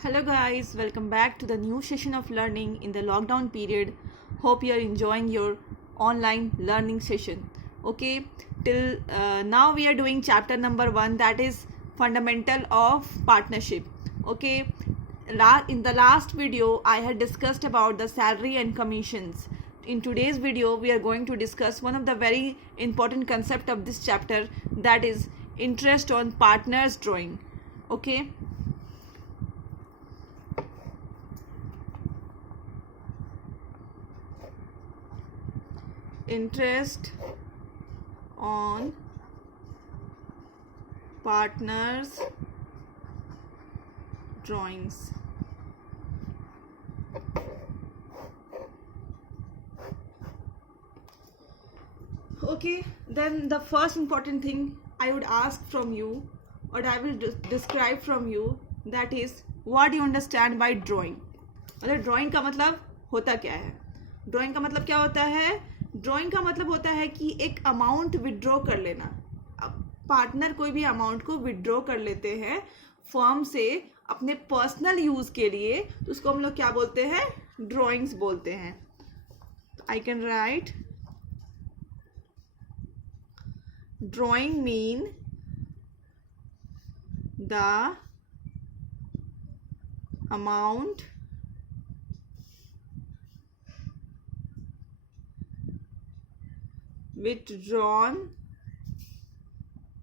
Hello guys, welcome back to the new session of learning in the lockdown period. Hope you are enjoying your online learning session. Okay, till now we are doing chapter number 1, that is fundamental of partnership. Okay, in the last video I had discussed about the salary and commissions. In today's video we are going to discuss one of the very important concept of this chapter, that is interest on partners drawing. Okay, interest on partners drawings. Okay, then the first important thing I would ask from you, or I will describe from you, that is what do you understand by drawing. मतलब drawing का मतलब होता क्या है? Drawing का मतलब क्या होता है? ड्राइंग का मतलब होता है कि एक अमाउंट विड्रॉ कर लेना. अब पार्टनर कोई भी अमाउंट को विड्रॉ कर लेते हैं फर्म से अपने पर्सनल यूज के लिए, तो उसको हम लोग क्या बोलते हैं? ड्राइंग्स बोलते हैं. I can write drawing mean the amount withdrawn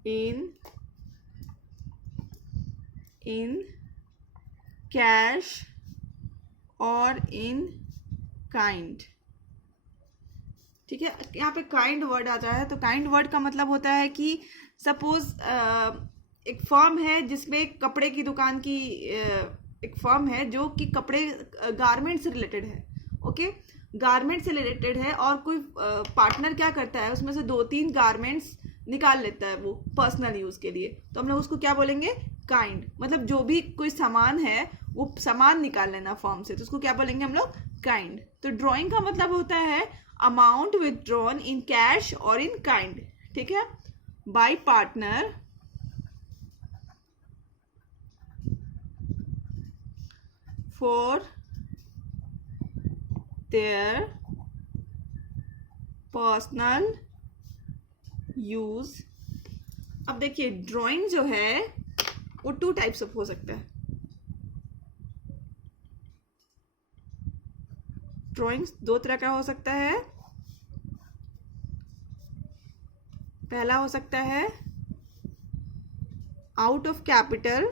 in cash or in kind. ठीक है, यहाँ पे काइंड वर्ड आ जाए तो काइंड वर्ड का मतलब होता है कि सपोज एक फर्म है जिसमें कपड़े की दुकान की एक फर्म है जो कि कपड़े गारमेंट से रिलेटेड है. ओके, गारमेंट से रिलेटेड है और कोई पार्टनर क्या करता है, उसमें से 2-3 गारमेंट्स निकाल लेता है वो पर्सनल यूज के लिए, तो हम लोग उसको क्या बोलेंगे? काइंड. मतलब जो भी कोई सामान है वो सामान निकाल लेना फर्म से, तो उसको क्या बोलेंगे हम लोग? काइंड. तो ड्राइंग का मतलब होता है अमाउंट विथड्रॉन इन कैश और इन काइंड. ठीक है, bye partner for their personal use. अब देखिए ड्राइंग जो है वो 2 टाइप्स ऑफ हो सकता है. ड्राइंग्स 2 तरह का हो सकता है. पहला हो सकता है आउट ऑफ कैपिटल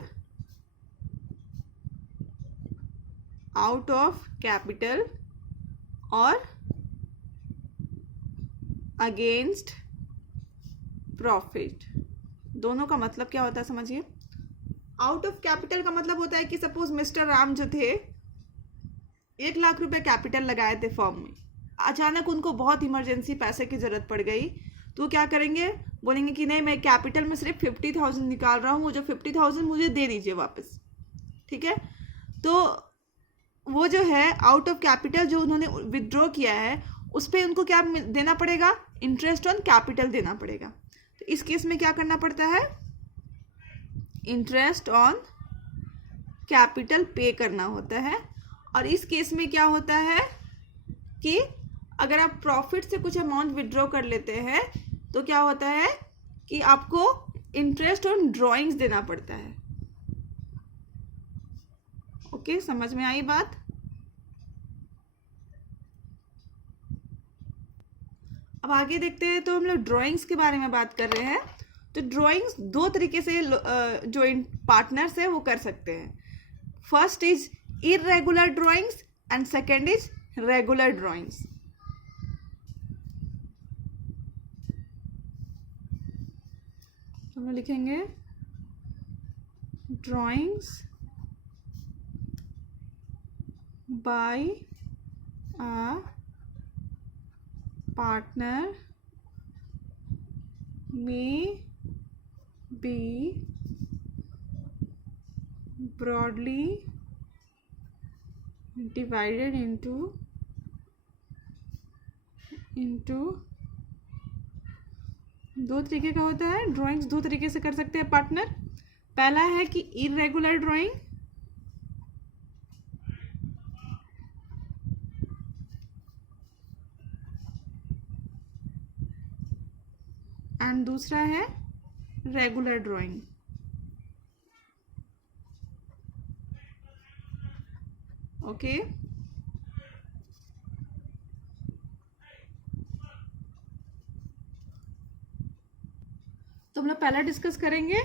और अगेंस्ट प्रॉफिट. दोनों का मतलब क्या होता है समझिए. आउट ऑफ कैपिटल का मतलब होता है कि सपोज मिस्टर राम जो थे 1 लाख रुपए कैपिटल लगाए थे फर्म में, अचानक उनको बहुत इमरजेंसी पैसे की जरूरत पड़ गई, तो क्या करेंगे? बोलेंगे कि नहीं, मैं कैपिटल में सिर्फ 50,000 निकाल रहा हूँ, वो जो 50,000 मुझे दे दीजिए वापस. ठीक है, तो वो जो है आउट ऑफ कैपिटल जो उन्होंने विथड्रॉ किया है उस पर उनको क्या देना पड़ेगा? इंटरेस्ट ऑन कैपिटल देना पड़ेगा. तो इस केस में क्या करना पड़ता है? इंटरेस्ट ऑन कैपिटल पे करना होता है. और इस केस में क्या होता है कि अगर आप प्रॉफिट से कुछ अमाउंट विड्रॉ कर लेते हैं तो क्या होता है कि आपको इंटरेस्ट ऑन ड्राइंग्स देना पड़ता है. ओके, समझ में आई बात? अब आगे देखते हैं. तो हम लोग ड्राइंग्स के बारे में बात कर रहे हैं. तो ड्राइंग्स 2 तरीके से जो पार्टनर्स है वो कर सकते हैं. First is irregular drawings and second is regular drawings. हम लिखेंगे drawings by a partner may be broadly divided into 2 तरीके का होता है. ड्राइंग्स 2 तरीके से कर सकते हैं पार्टनर. पहला है कि इरेगुलर ड्राइंग एंड दूसरा है रेगुलर ड्राइंग। ओके, तो हम लोग पहला डिस्कस करेंगे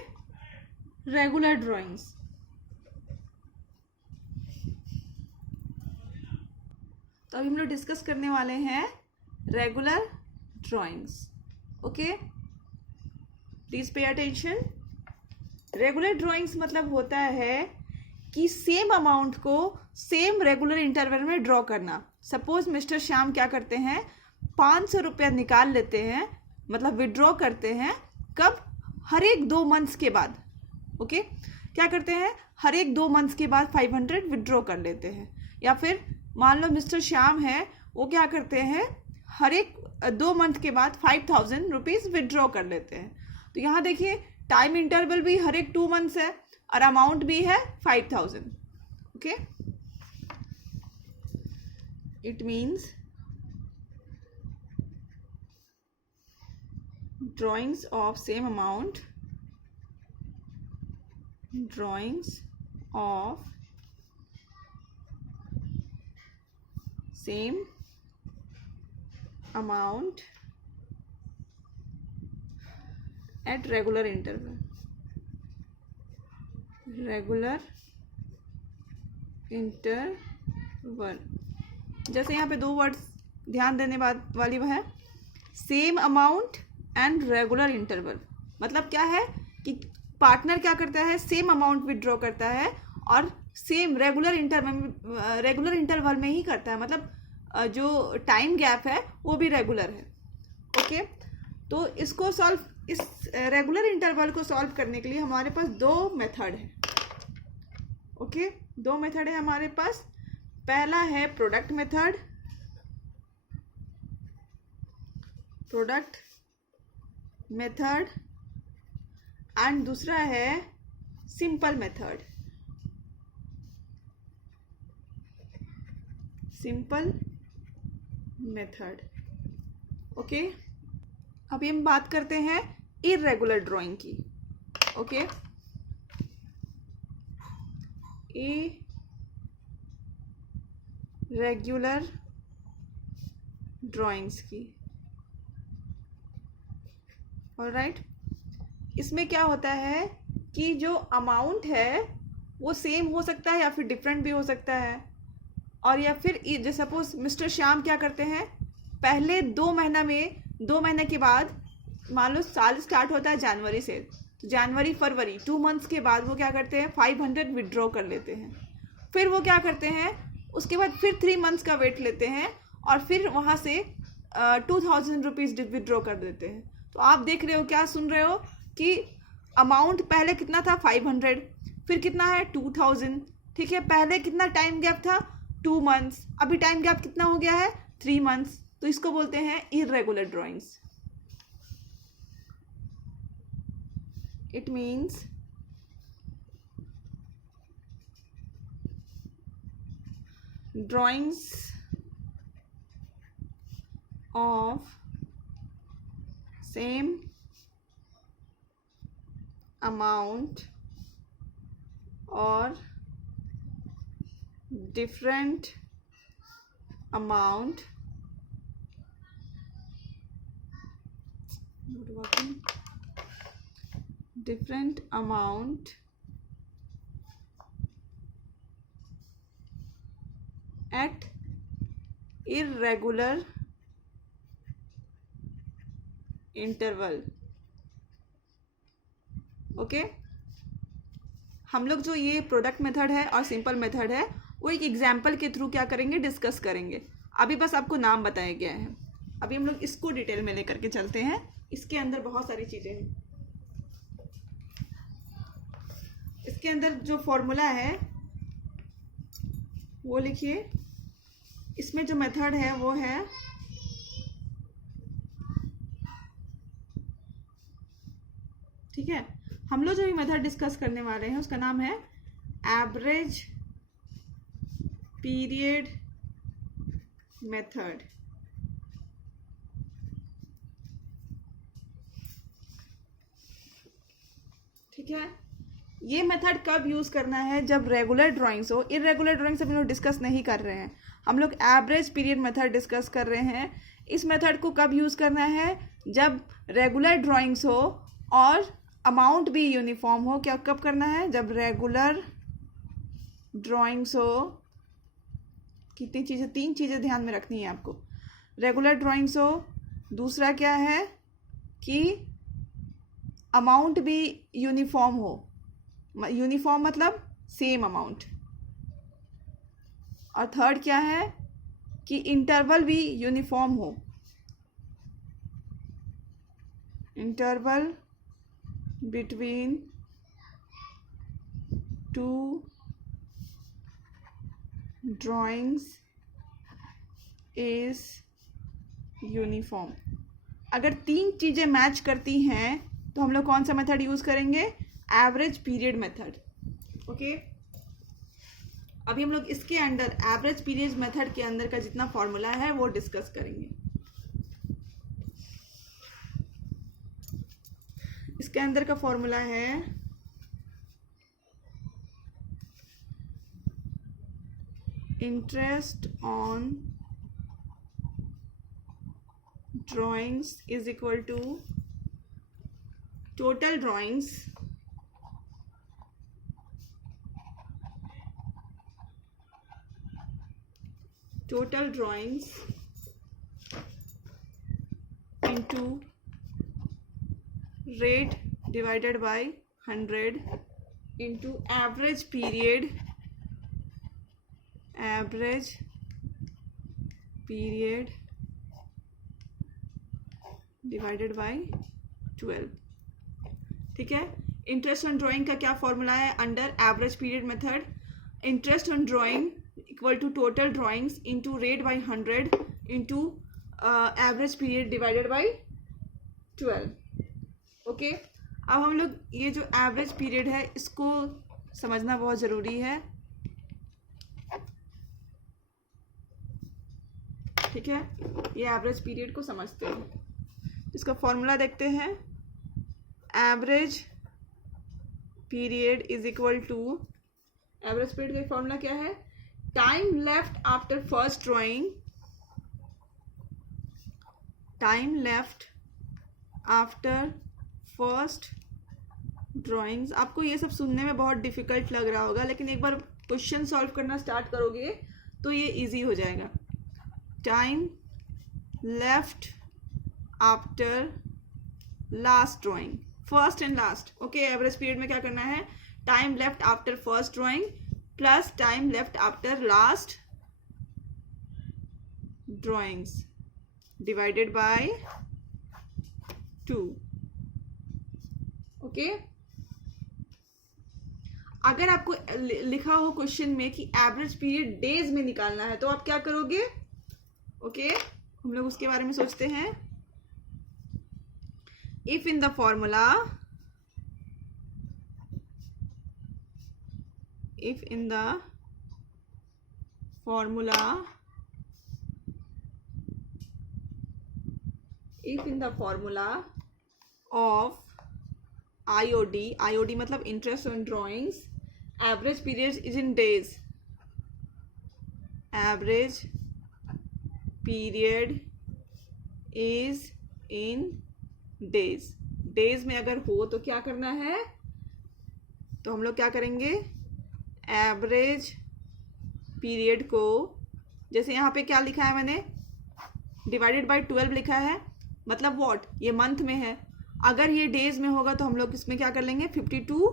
रेगुलर ड्राइंग्स। तो अभी हम लोग डिस्कस करने वाले हैं regular drawings. Okay, please pay attention. Regular drawings मतलब होता है कि सेम अमाउंट को सेम रेगुलर इंटरवल में ड्रॉ करना। सपोज मिस्टर श्याम क्या करते हैं, 500 रुपया निकाल लेते हैं, मतलब विड्रॉ करते हैं। कब? हर एक 2 मंथ्स के बाद। ओके, क्या करते हैं, हर एक 2 मंथ्स के बाद 500 विड्रॉ कर लेते हैं। या फिर मान लो मिस्टर श्याम है, वो क्या करते हैं, हर एक 2 मंथ के बाद 5000 रुपीज़ विड्रॉ कर लेते हैं। तो यहाँ देखिए टाइम इंटरवल भी हर एक 2 मंथ्स है और अमाउंट भी है 5000। Okay, it means drawings of same amount, drawings of same amount at regular interval, regular interval। जैसे यहाँ पे 2 वर्ड्स ध्यान देने वाली वह है, same amount and regular interval. मतलब क्या है कि पार्टनर क्या करता है, सेम अमाउंट विड्रॉ करता है और सेम रेगुलर इंटरवल में ही करता है। मतलब जो टाइम गैप है वो भी रेगुलर है। ओके, तो इसको इस रेगुलर इंटरवल को सॉल्व करने के लिए हमारे पास 2 मेथड है। ओके, 2 मेथड है हमारे पास। पहला है प्रोडक्ट मेथड, एंड दूसरा है सिंपल मेथड, ओके, अभी हम बात करते हैं इर्रेगुलर ड्राइंग की। ओके, इर्रेगुलर ड्राइंग्स की। ऑलराइट, इसमें क्या होता है कि जो अमाउंट है वो सेम हो सकता है या फिर डिफरेंट भी हो सकता है। और या फिर जैसे सपोज मिस्टर श्याम क्या करते हैं, पहले 2 महीने के बाद, मान लो साल स्टार्ट होता है जनवरी से, तो जनवरी फरवरी 2 मंथ्स के बाद वो क्या करते हैं, 500 विड्रॉ कर लेते हैं। फिर वो क्या करते हैं, उसके बाद फिर 3 मंथ्स का वेट लेते हैं और फिर वहाँ से 2000 रुपीज़ विड्रॉ कर देते हैं। तो आप देख रहे हो, क्या सुन रहे हो कि अमाउंट पहले कितना था 500, फिर कितना है 2000। ठीक है, पहले कितना टाइम गैप था 2 मंथ्स, अभी टाइम गैप कितना हो गया है 3 मंथ्स। तो इसको बोलते हैं irregular drawings. It means drawings of same amount और different amount at irregular interval। Okay, हम लोग जो ये प्रोडक्ट मेथड है और सिंपल मेथड है वो एक एग्जाम्पल के थ्रू क्या करेंगे, डिस्कस करेंगे। अभी बस आपको नाम बताया गया है। अभी हम लोग इसको डिटेल में लेकर के चलते हैं। इसके अंदर बहुत सारी चीज़ें हैं। इसके अंदर जो फॉर्मूला है वो लिखिए। इसमें जो मेथड है वो है ठीक है, हम लोग जो भी मेथड डिस्कस करने वाले हैं उसका नाम है एवरेज पीरियड मेथड। ठीक है। ये मेथड कब यूज़ करना है? जब रेगुलर ड्राइंग्स हो। इरेगुलर ड्राइंग्स हम लोग डिस्कस नहीं कर रहे हैं, हम लोग एवरेज पीरियड मेथड डिस्कस कर रहे हैं। इस मेथड को कब यूज़ करना है? जब रेगुलर ड्राइंग्स हो और अमाउंट भी यूनिफॉर्म हो। क्या कब करना है? जब रेगुलर ड्राइंग्स हो। कितनी चीज़ें, 3 चीज़ें ध्यान में रखनी है आपको। रेगुलर ड्राइंग्स हो, दूसरा क्या है कि अमाउंट भी यूनिफॉर्म हो। यूनिफॉर्म मतलब सेम अमाउंट। और थर्ड क्या है कि इंटरवल भी यूनिफॉर्म हो। Interval between two drawings is uniform. अगर 3 चीज़ें मैच करती हैं तो हम लोग कौन सा मेथड यूज़ करेंगे? Average period method. ओके, अभी हम लोग इसके अंडर एवरेज पीरियड मेथड के अंदर का जितना फॉर्मूला है वो डिस्कस करेंगे। इसके अंदर का फॉर्मूला है interest on drawings is equal to total drawings into rate divided by 100 into average period divided by 12। ठीक है। इंटरेस्ट ऑन ड्राइंग का क्या फॉर्मूला है under average period method? Interest on drawing equal to total drawings into rate by 100 into average period divided by 12। Okay, अब हम लोग ये जो एवरेज पीरियड है इसको समझना बहुत ज़रूरी है। ठीक है, ये एवरेज पीरियड को समझते हैं। इसका फॉर्मूला देखते हैं। Average period is equal to, average period का फॉर्मूला क्या है? Time left after first drawing, time left after first drawings. आपको ये सब सुनने में बहुत डिफिकल्ट लग रहा होगा, लेकिन एक बार क्वेश्चन सॉल्व करना स्टार्ट करोगे तो ये इजी हो जाएगा। Time left after last drawing, first and last. Okay, average period में क्या करना है? Time left after first drawing plus time left after last drawings divided by 2। Okay, अगर आपको लिखा हो क्वेश्चन में कि एवरेज पीरियड डेज में निकालना है तो आप क्या करोगे? ओके, हम लोग उसके बारे में सोचते हैं। If in the formula, if in the formula of IOD मतलब interest on drawings, average period is in days, average period is in days। Days में अगर हो तो क्या करना है? तो हम लोग क्या करेंगे? एवरेज पीरियड को, जैसे यहाँ पे क्या लिखा है मैंने, डिवाइडेड बाय 12 लिखा है, मतलब व्हाट, ये मंथ में है। अगर ये डेज में होगा तो हम लोग इसमें क्या कर लेंगे? 52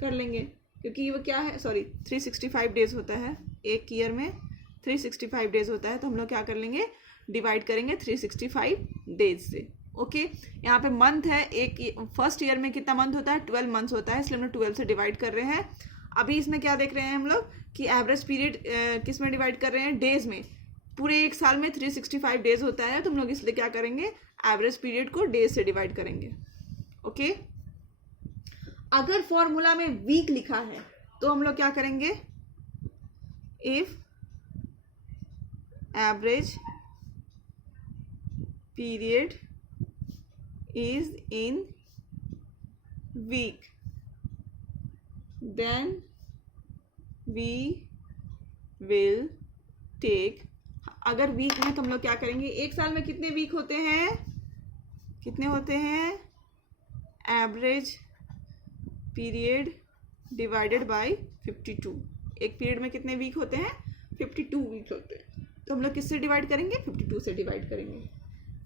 कर लेंगे, क्योंकि वो क्या है, सॉरी 365 डेज होता है एक ईयर में, 365 डेज होता है। तो हम लोग क्या कर लेंगे? डिवाइड करेंगे 365 डेज से। ओके, यहाँ पे मंथ है, एक फर्स्ट ईयर में कितना मंथ होता है? 12 मंथ्स होता है, इसलिए हम लोग 12 से डिवाइड कर रहे हैं। अभी इसमें क्या देख रहे हैं हम लोग कि एवरेज पीरियड किस में डिवाइड कर रहे हैं? डेज में। पूरे एक साल में 365 डेज होता है, तो हम लोग इसलिए क्या करेंगे? एवरेज पीरियड को डेज से डिवाइड करेंगे। ओके, अगर फॉर्मूला में वीक लिखा है तो हम लोग क्या करेंगे? If average period is in week, then we will take, अगर वीक में तो हम लोग क्या करेंगे, एक साल में कितने वीक होते हैं, कितने होते हैं, एवरेज पीरियड डिवाइडेड बाय 52। एक पीरियड में कितने वीक होते हैं, 52 वीक होते हैं। तो हम लोग किससे डिवाइड करेंगे, 52 से डिवाइड करेंगे।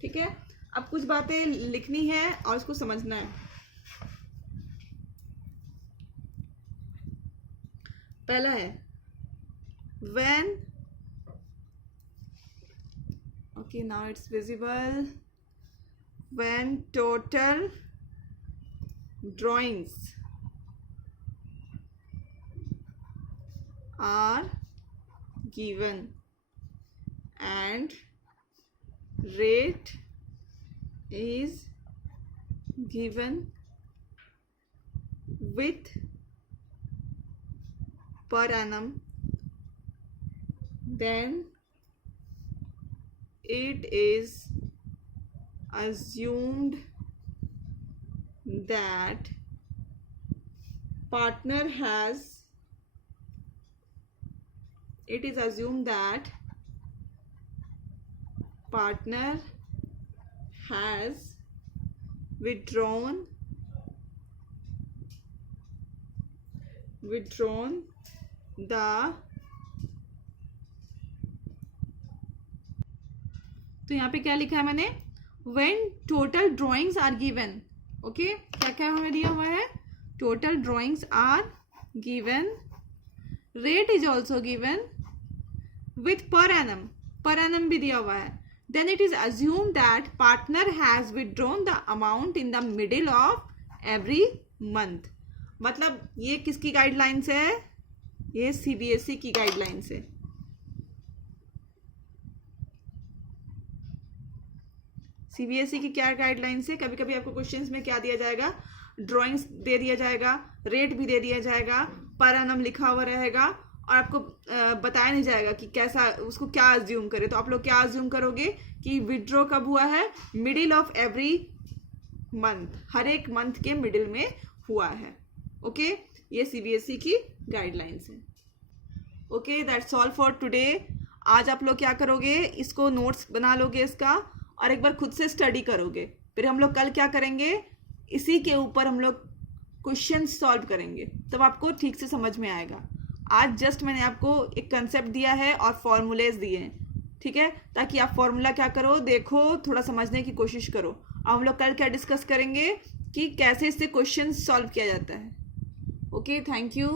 ठीक है, अब कुछ बातें लिखनी है और उसको समझना है। पहला है when, okay now it's visible, when total drawings are given and rate is given with per annum, then it is assumed that partner has, it is assumed that partner has withdrawn the, तो यहाँ पे क्या लिखा है मैंने, when total drawings are given, okay क्या क्या हमें दिया हुआ है, total drawings are given, rate is also given with per annum भी दिया हुआ है, then it is assumed that partner has withdrawn the amount in the middle of every month। मतलब ये किसकी गाइडलाइंस है, ये सीबीएसई की गाइडलाइंस है। सीबीएसई की क्या गाइडलाइंस है, कभी कभी आपको क्वेश्चंस में क्या दिया जाएगा, ड्राइंग्स दे दिया जाएगा, रेट भी दे दिया जाएगा, पर एनम लिखा हुआ रहेगा और आपको बताया नहीं जाएगा कि कैसा उसको क्या अज्यूम करे। तो आप लोग क्या अज्यूम करोगे कि विड्रॉ कब हुआ है, मिडिल ऑफ एवरी मंथ, हर एक मंथ के मिडिल में हुआ है। ओके ये सीबीएसई की गाइडलाइंस है। Okay that's all for today. आज आप लोग क्या करोगे, इसको नोट्स बना लोगे इसका और एक बार खुद से स्टडी करोगे। फिर हम लोग कल क्या करेंगे, इसी के ऊपर हम लोग क्वेश्चन सॉल्व करेंगे, तब आपको ठीक से समझ में आएगा। आज जस्ट मैंने आपको एक कंसेप्ट दिया है और फॉर्मूलेज दिए हैं, ठीक है, ताकि आप फॉर्मूला क्या करो, देखो, थोड़ा समझने की कोशिश करो। अब हम लोग कल क्या डिस्कस करेंगे कि कैसे इससे क्वेश्चन सॉल्व किया जाता है। Okay thank you.